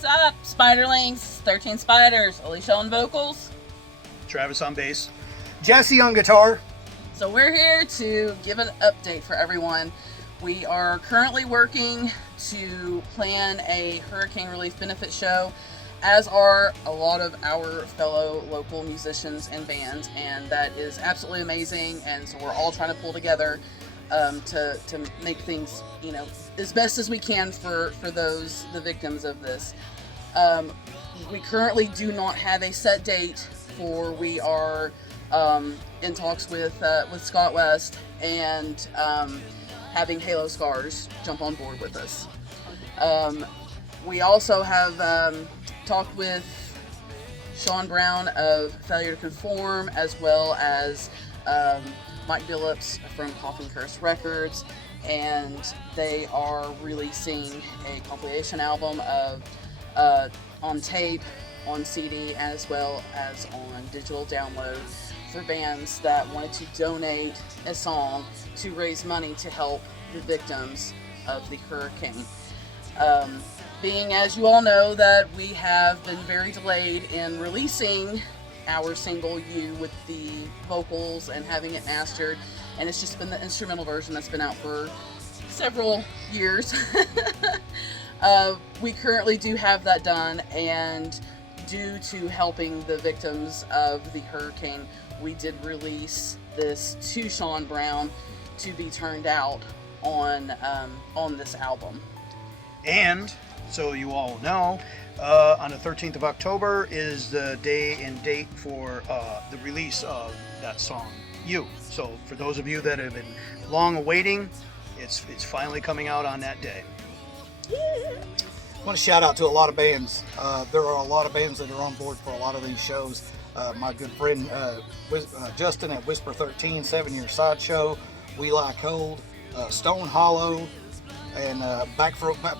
What's up, Spiderlings? 13 Spiders. Alicia on vocals. Travis on bass. Jesse on guitar. So we're here to give an update for everyone. We are currently working to plan a hurricane relief benefit show, as are a lot of our fellow local musicians and bands, and that is absolutely amazing. And so we're all trying to pull together to make things, as best as we can for the victims of this. We currently do not have a set date for. We are in talks with Scott West and having Halo Scars jump on board with us. We also have talked with Sean Brown of Failure to Conform, as well as Mike Billups from Coughing Curse Records, and they are releasing a compilation album of on tape, on CD, as well as on digital download for bands that wanted to donate a song to raise money to help the victims of the hurricane. Being, as you all know, that we have been very delayed in releasing our single You with the vocals and having it mastered, and it's just been the instrumental version that's been out for several years. We currently do have that done, and due to helping the victims of the hurricane, we did release this to Sean Brown to be turned out on this album. And so you all know, on the 13th of October is the day and date for the release of that song, You. So for those of you that have been long awaiting, it's finally coming out on that day. I want to shout out to a lot of bands. There are a lot of bands that are on board for a lot of these shows. My good friend Justin at Whisper 13, 7-Year Sideshow, We Lie Cold, Stone Hollow, and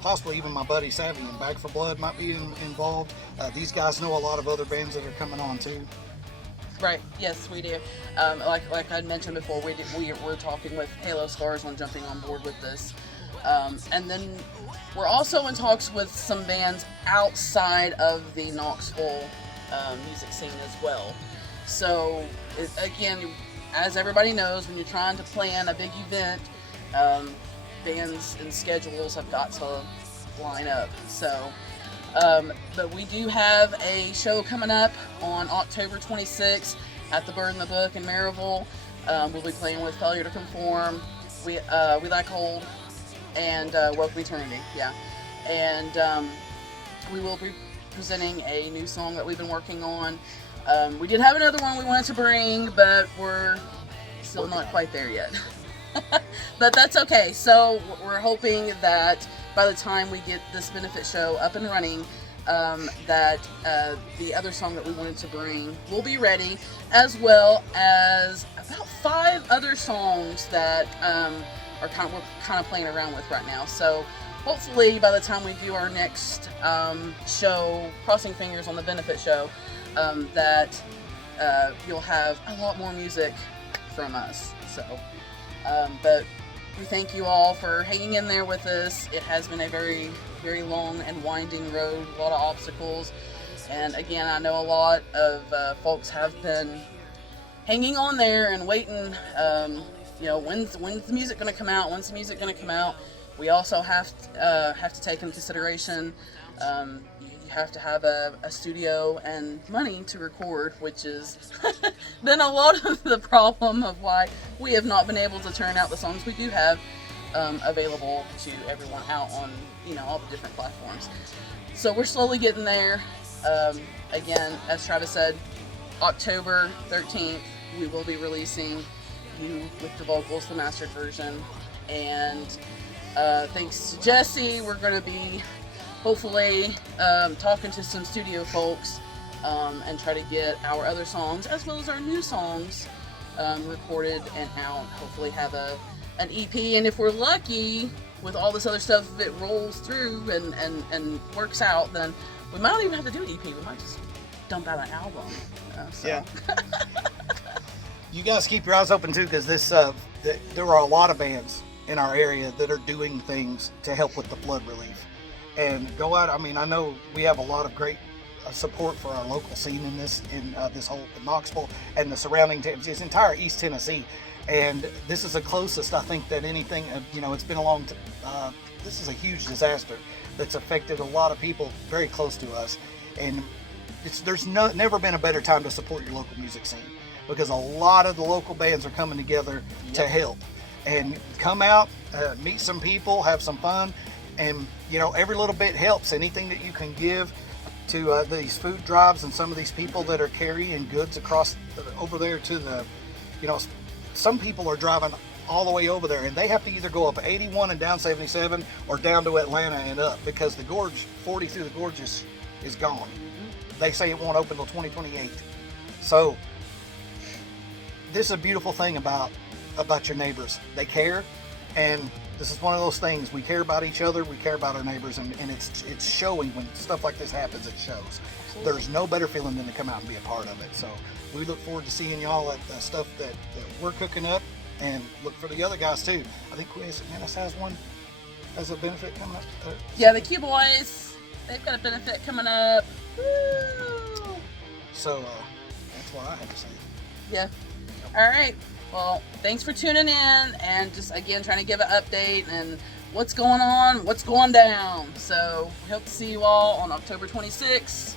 possibly even my buddy Savvy and Back for Blood might be involved. These guys know a lot of other bands that are coming on too. Right. Yes, we do. Like I mentioned before, we're talking with Halo Scars on jumping on board with this, and then we're also in talks with some bands outside of the Knoxville music scene as well. So again, as everybody knows, when you're trying to plan a big event, bands and schedules have got to line up. So, but we do have a show coming up on October 26th at the Bird in the Book in Maryville. We'll be playing with Failure to Conform, We Like Cold, and Welcome Eternity. Yeah, and we will be presenting a new song that we've been working on. We did have another one we wanted to bring, but we're still not quite there yet. But that's okay. So we're hoping that by the time we get this benefit show up and running, that the other song that we wanted to bring will be ready, as well as about 5 other songs that we're kind of playing around with right now. So hopefully by the time we do our next show, crossing fingers on the benefit show, that you'll have a lot more music from us. So, but we thank you all for hanging in there with us. It has been a very, very long and winding road, a lot of obstacles. And again, I know a lot of folks have been hanging on there and waiting. When's the music going to come out? When's the music going to come out? We also have to take into consideration you have to have a studio and money to record, which has been a lot of the problem of why we have not been able to turn out the songs we do have available to everyone out on all the different platforms. So we're slowly getting there. Again, as Travis said, October 13th we will be releasing You with the vocals, the mastered version, and thanks to Jesse, we're going to be hopefully talking to some studio folks and try to get our other songs as well as our new songs recorded and out. Hopefully have an EP, and if we're lucky with all this other stuff, if it rolls through and works out, then we might not even have to do an EP. We might just dump out an album. Yeah. You guys keep your eyes open too, because there are a lot of bands in our area that are doing things to help with the flood relief. and go out. I mean, I know we have a lot of great support for our local scene in this whole Knoxville and the surrounding this entire East Tennessee, and this is the closest I think that anything. It's been a long. This is a huge disaster that's affected a lot of people very close to us, and there's never been a better time to support your local music scene, because a lot of the local bands are coming together to help. And come out, meet some people, have some fun, and every little bit helps. Anything that you can give to these food drives and some of these people that are carrying goods across over there to the, some people are driving all the way over there, and they have to either go up 81 and down 77 or down to Atlanta and up, because the gorge 40 through the gorge is gone. They say it won't open till 2028. So this is a beautiful thing about your neighbors. They care, and this is one of those things. We care about each other, we care about our neighbors, and it's showing when stuff like this happens. It shows. There's no better feeling than to come out and be a part of it. So we look forward to seeing y'all at the stuff that we're cooking up, and look for the other guys too. I think Menace has one as a benefit coming up. Yeah, the Q Boys, they've got a benefit coming up. Woo! So that's what I had to say. Yeah. All right. Well, thanks for tuning in, and just again trying to give an update and what's going on, what's going down. So we hope to see you all on October 26th.